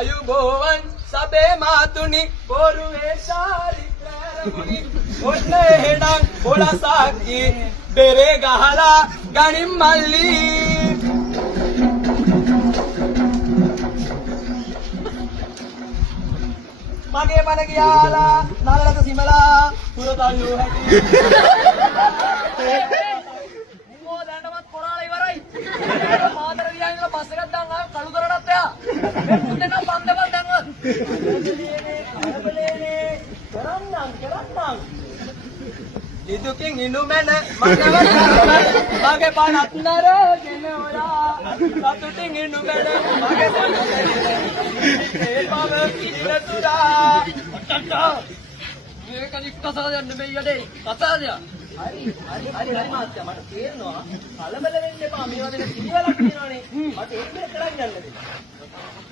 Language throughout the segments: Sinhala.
ආයුබෝවන් සබේ මාතුනි පොරුවේ ශාරිත්‍රාරමුනි ඔන්න එහෙනම් පොළසක්කි බෙරේ ගහලා ගනින් මල්ලි මගේ මන ගියාලා නරලක සිමලා පුරතල්ලු හැටි මොකෝ දැනටමත් කොරාලා ඉවරයි මාතර ගියා ඉඳලා බස් එකක් දාන් ආව කළු කරටත් එයා මේ මුන්දේ නම් බන්දපන් දැන්වත් කරන්නම් ඉදුකින් ඉනු මැන මගේ පනත් නරගෙන ඔයා සතුටින් ඉනු මැන මගේ පනත් ඒ පව කිරිලතුරා මේක නික්කසාද යන්න මේ යඩේ කසාදයක් හරි මාත්‍යා මට තේරෙනවා කලබල වෙන්න එපා මේ වගේ පිළිවෙලක් තියෙනවානේ මට ඒක කරන් යන්න දෙන්න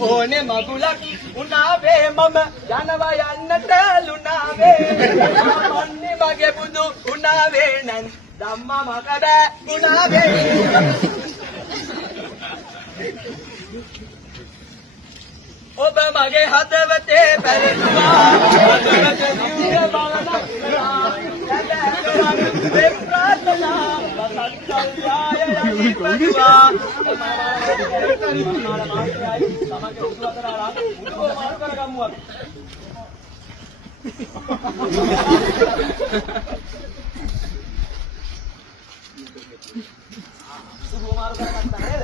ඕනේ මගුලක් උනාවේ මම යනවා යන්නට ලුණාවේ මන්නේ මගේ බුදු උනාවේ නන් ධම්මා මකද උනාවේ ඔබ මගේ හදවතේ පැරෙනවා හදවතේ දියුර බලනවා ඒ ප්‍රාර්ථනා සත්‍යය යලිපදුවා සමග උතුරතරලා උඩෝ මාරු කරගමු අපි උඩෝ මාරු කරගත්තා නේද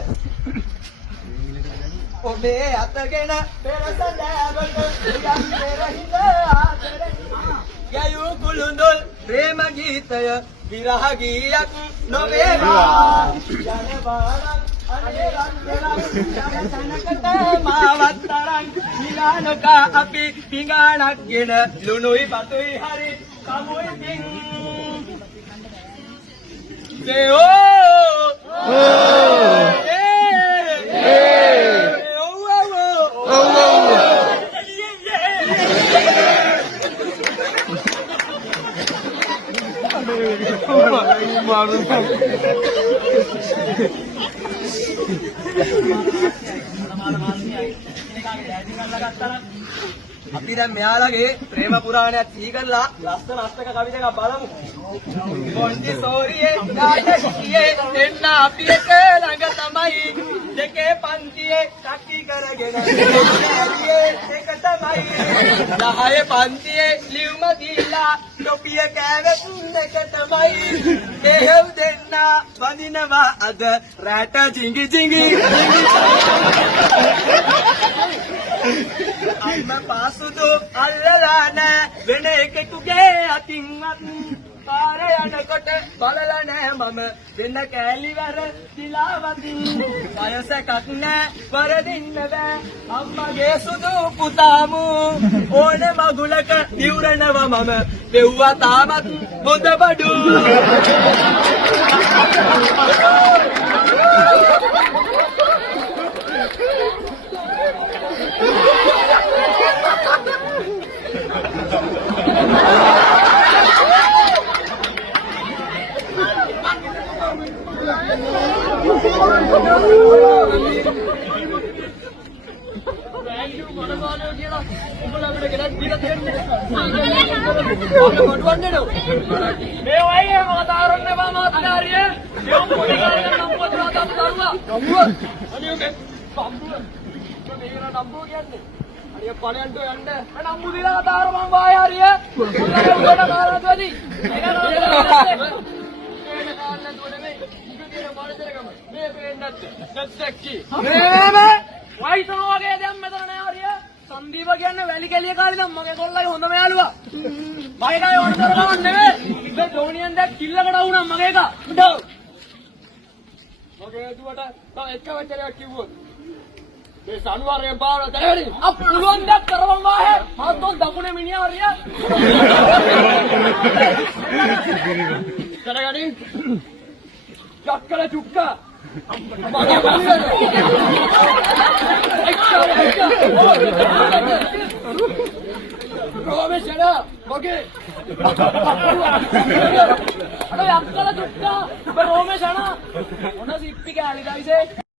ඔබේ අතගෙන පෙරසදෑවට යම් පෙරහිඳ ආදරේ යයු කුළුඳුල් ප්‍රේම ගීතය විරහ ගීයක් නොවේවා ජනබාරක් අනේ රන්දරක් ජනතනකට මාවත් තරං විලානක අපි පිඟානක්ගෙන ලුණුයි බතුයි හරි කමුයි පිං අපි දැන් මෙයාලගේ ප්‍රේම පුරාණයක් සිහි කරලා ලස්සන අෂ්ටක කවි දෙකක් බලමු. මොන්ටි සෝරියේ ඩාඩියේ එන්න අපි එක ළඟ තමයි දෙකේ පන්තියේ කටි කරගෙන ඒක තමයි 10 පන්තියේ ලියුම දීලා ටොපිය කෑවෙත් එක තමයි එහෙව් දෙන්න වඳිනවා අද රැට ජිංගි ජිංගි අම්ම පාසුදු අල්ලලා නෑ වෙන එකෙකුගේ අතින්වත් පාර යනකොට බලලා නෑ මම වෙන කෑලිවර දිලාවතින් වයසකක් නෑ වරදින්න බෑ අම්මගේ සුදු පුතාමු ඕන මගුලක දිවුරනවා මම දෙව්වා තාමත් හොඳ බඩු संदीप කියන්නේ වැලි කැලිය කාලේ නම් මගේ කොල්ලගේ හොඳම යාළුවා. මගේ ගාවේ වන්දර ගමන් නෙවෙයි. ඉතින් ඩෝනියන් දැක් කිල්ලකට වුණා මගේ එක. උඩ. මගේ දුවට තව එක වචනයක් කිව්වොත්. මේ සනුවරේ බාර දැරෙයි. අප්පුලුවන් දැක් කරවම් වාහේ. හත්ොන් දකුණේ මිනිහා වරියා. කරගනි. චක්කල චුක්කා. මගේ වන්දර. Romeshana, okay. Ada yang kalau juga Romeshana, mana sih pikir kali guys?